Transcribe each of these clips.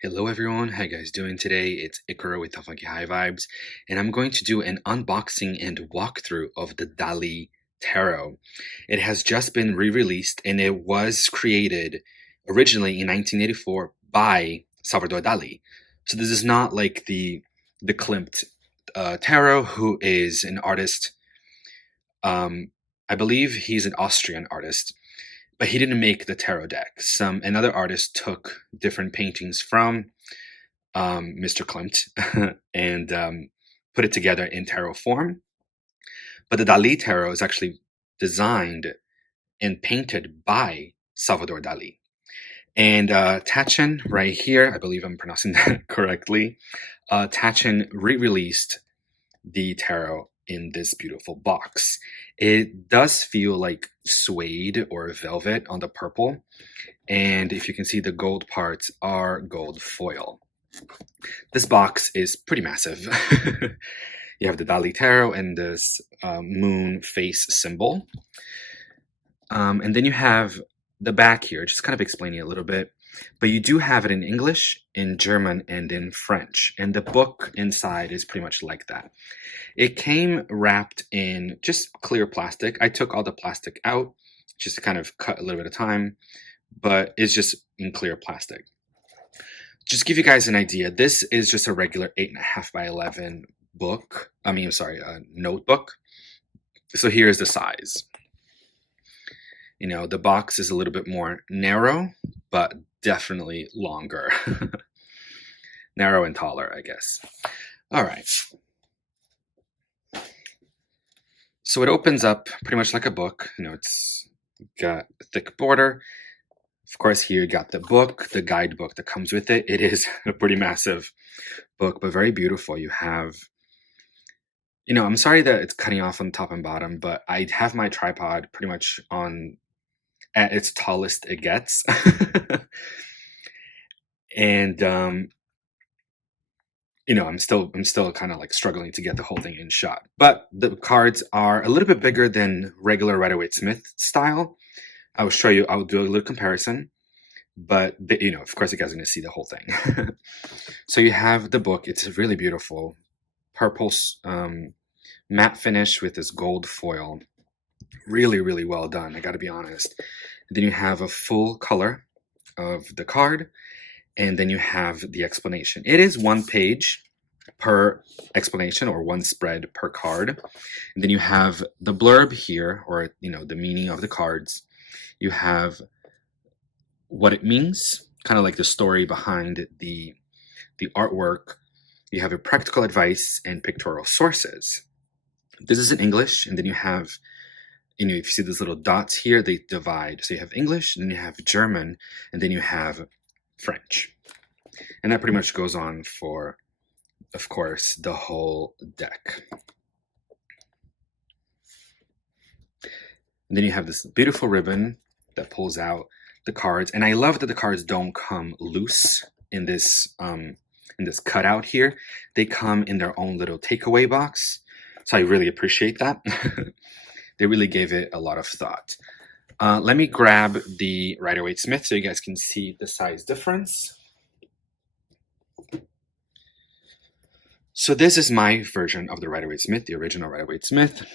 Hello everyone, how you guys doing today? It's Ikaro with the Funky High Vibes, and I'm going to do an unboxing and walkthrough of the Dalí Tarot. It has just been re-released and it was created originally in 1984 by Salvador Dalí. So this is not like the Klimt Tarot, who is an artist. I believe he's an Austrian artist, but he didn't make the tarot deck. Another artist took different paintings from Mr. Klimt and put it together in tarot form. But the Dalí tarot is actually designed and painted by Salvador Dalí. And Tachin, right here, I believe I'm pronouncing that correctly, Tachin re-released the tarot in this beautiful box. It does feel like suede or velvet on the purple. And if you can see, the gold parts are gold foil. This box is pretty massive. You have the Dalí Tarot and this moon face symbol. And then you have the back here, just kind of explaining it a little bit. But you do have it in English, in German, and in French. And the book inside is pretty much like that. It came wrapped in just clear plastic. I took all the plastic out, just to kind of cut a little bit of time, but it's just in clear plastic. Just give you guys an idea, this is just a regular 8.5 by 11 book. Notebook. So here's the size. You know, the box is a little bit more narrow, but definitely longer. Narrow and taller, I guess. All right. So it opens up pretty much like a book. You know, it's got a thick border. Of course, here you got the book, the guidebook that comes with it. It is a pretty massive book, but very beautiful. You have, you know, I'm sorry that it's cutting off on the top and bottom, but I have my tripod pretty much on at its tallest it gets. And you know, I'm still kind of like struggling to get the whole thing in shot. But the cards are a little bit bigger than regular Rider-Waite-Smith style. I'll do a little comparison, but you know, of course, you guys are going to see the whole thing. So you have the book. It's really beautiful, purple matte finish with this gold foil. Really, really well done, I got to be honest. And then you have a full color of the card, and then you have the explanation. It is one page per explanation, or one spread per card. And then you have the blurb here, or, you know, the meaning of the cards. You have what it means, kind of like the story behind the artwork. You have a practical advice and pictorial sources. This is in English, and then you have, you know, if you see these little dots here, they divide. So you have English, and then you have German, and then you have French. And that pretty much goes on for, of course, the whole deck. And then you have this beautiful ribbon that pulls out the cards. And I love that the cards don't come loose in this cutout here. They come in their own little takeaway box. So I really appreciate that. They really gave it a lot of thought. Let me grab the Rider-Waite-Smith so you guys can see the size difference. So this is my version of the Rider-Waite-Smith, the original Rider-Waite-Smith.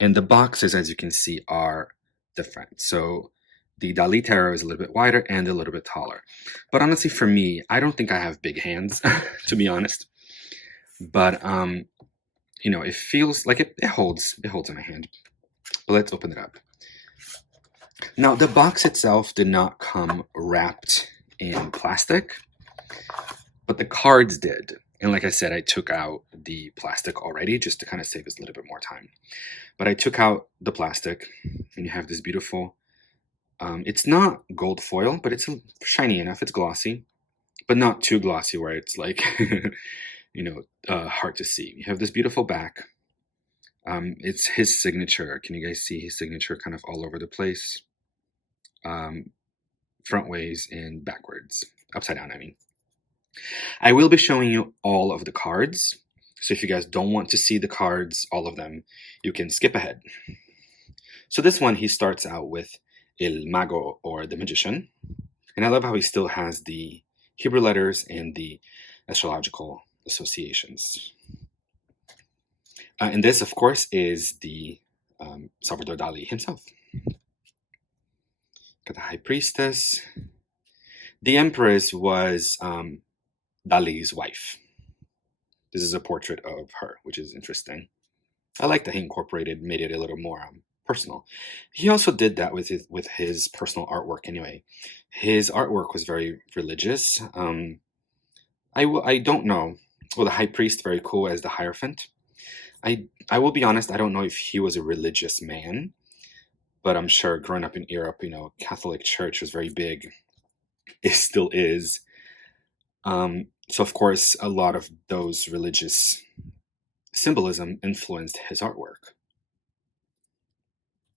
And the boxes, as you can see, are different. So the Dalí Tarot is a little bit wider and a little bit taller. But honestly, for me, I don't think I have big hands, to be honest. But, you know, it feels like it holds in my hand. But let's open it up. Now, the box itself did not come wrapped in plastic, but the cards did. And like I said, I took out the plastic already just to kind of save us a little bit more time. But I took out the plastic, and you have this beautiful, it's not gold foil, but it's shiny enough. It's glossy, but not too glossy where it's like, you know, hard to see. You have this beautiful back. It's his signature. Can you guys see his signature kind of all over the place? Front ways and backwards. Upside down, I mean. I will be showing you all of the cards. So if you guys don't want to see the cards, all of them, you can skip ahead. So this one, he starts out with El Mago, or the Magician. And I love how he still has the Hebrew letters and the astrological associations. And this, of course, is the Salvador Dali himself. Got the High Priestess. The Empress was Dali's wife. This is a portrait of her, which is interesting. I like that he made it a little more personal. He also did that with his personal artwork anyway. His artwork was very religious. I don't know. Well, the High Priest, very cool as the Hierophant. I will be honest, I don't know if he was a religious man, but I'm sure growing up in Europe, Catholic Church was very big. It still is. So of course, a lot of those religious symbolism influenced his artwork.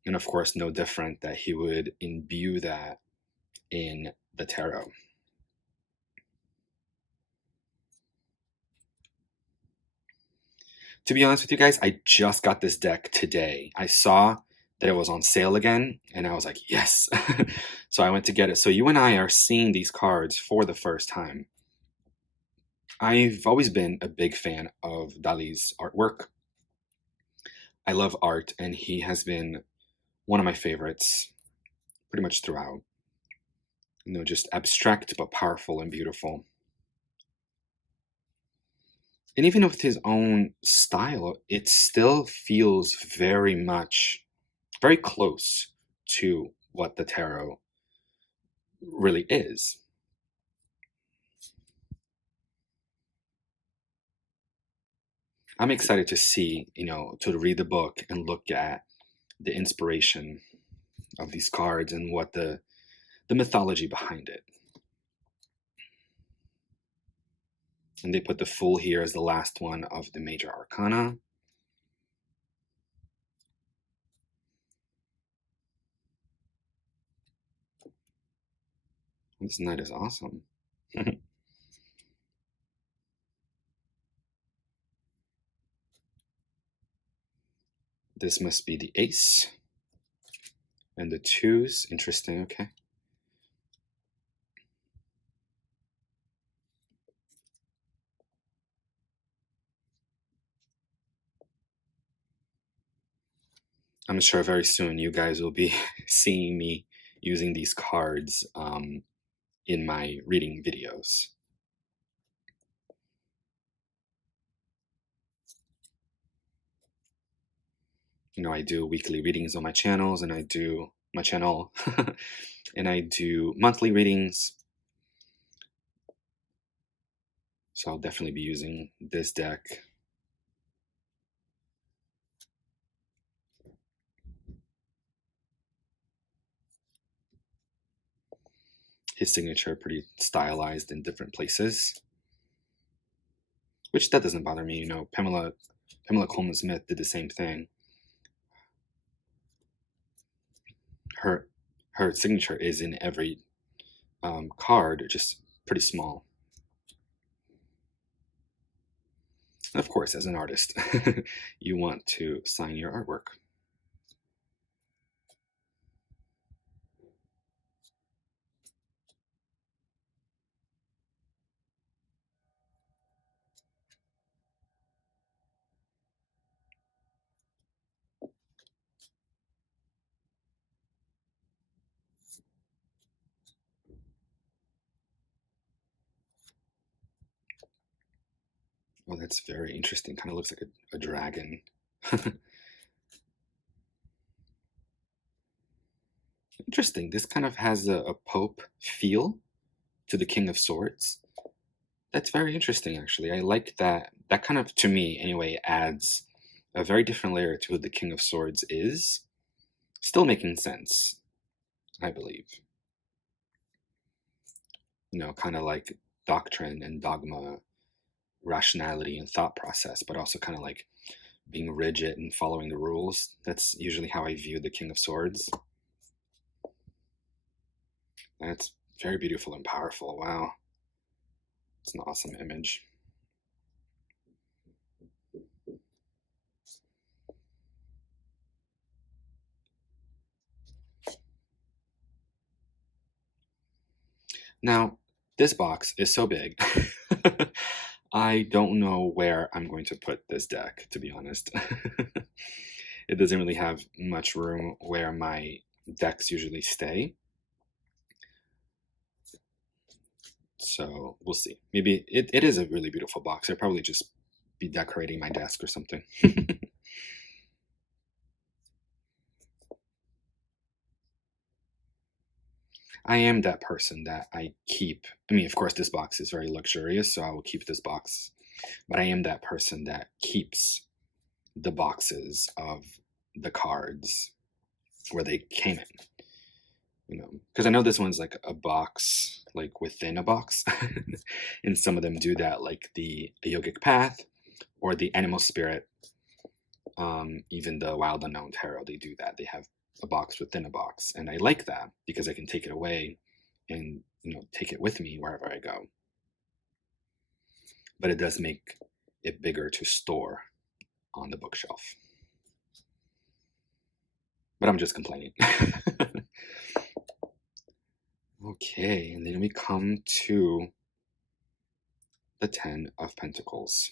And of course, no different that he would imbue that in the tarot. To be honest with you guys, I just got this deck today. I saw that it was on sale again, and I was like, yes. So I went to get it. So you and I are seeing these cards for the first time. I've always been a big fan of Dali's artwork. I love art, and he has been one of my favorites pretty much throughout. Just abstract but powerful and beautiful. And even with his own style, it still feels very close to what the tarot really is. I'm excited to see, to read the book and look at the inspiration of these cards and what the mythology behind it. And they put the Fool here as the last one of the major arcana. This knight is awesome. This must be the ace. And the twos, interesting, okay. I'm sure very soon you guys will be seeing me using these cards in my reading videos. I do weekly readings on my channels, and I do my channel, and I do monthly readings. So I'll definitely be using this deck. His signature pretty stylized in different places, which that doesn't bother me. Pamela Coleman Smith did the same thing. Her signature is in every card, just pretty small. Of course, as an artist, you want to sign your artwork. Oh, that's very interesting. Kind of looks like a dragon. Interesting. This kind of has a Pope feel to the King of Swords. That's very interesting, actually. I like that. That kind of, to me anyway, adds a very different layer to who the King of Swords is. Still making sense, I believe. Kind of like doctrine and dogma, rationality and thought process, but also kind of like being rigid and following the rules. That's usually how I view the King of Swords. That's very beautiful and powerful. Wow. It's an awesome image. Now, This box is so big. I don't know where I'm going to put this deck, to be honest. It doesn't really have much room where my decks usually stay. So we'll see. Maybe it is a really beautiful box. I'll probably just be decorating my desk or something. I am that person that I keep. I mean, of course, this box is very luxurious, so I will keep this box. But I am that person that keeps the boxes of the cards where they came in. You know, because I know this one's like a box, like within a box, and some of them do that, like the Yogic Path or the Animal Spirit. Even the Wild Unknown Tarot, they do that. They have a box within a box, and I like that because I can take it away and take it with me wherever I go. But it does make it bigger to store on the bookshelf. But I'm just complaining. Okay, and then we come to the 10 of Pentacles.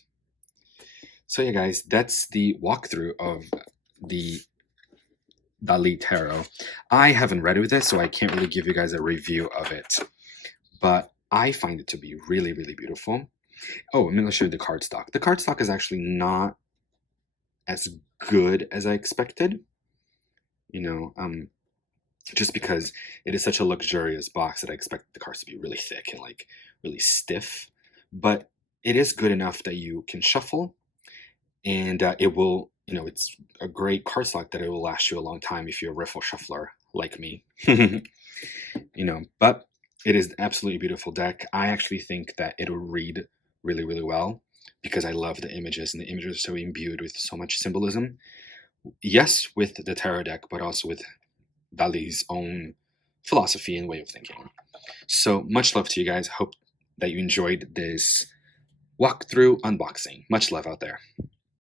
So yeah, guys, that's the walkthrough of the Dalí Tarot. I haven't read with this, so I can't really give you guys a review of it. But I find it to be really, really beautiful. Oh, I'm going to show you the cardstock. The cardstock is actually not as good as I expected. Just because it is such a luxurious box that I expect the cards to be really thick and like really stiff. But it is good enough that you can shuffle, and it will, it's a great cardstock that it will last you a long time if you're a riffle shuffler like me. But it is an absolutely beautiful deck. I actually think that it'll read really, really well because I love the images, and the images are so imbued with so much symbolism. Yes, with the tarot deck, but also with Dalí's own philosophy and way of thinking. So much love to you guys. Hope that you enjoyed this walkthrough unboxing. Much love out there.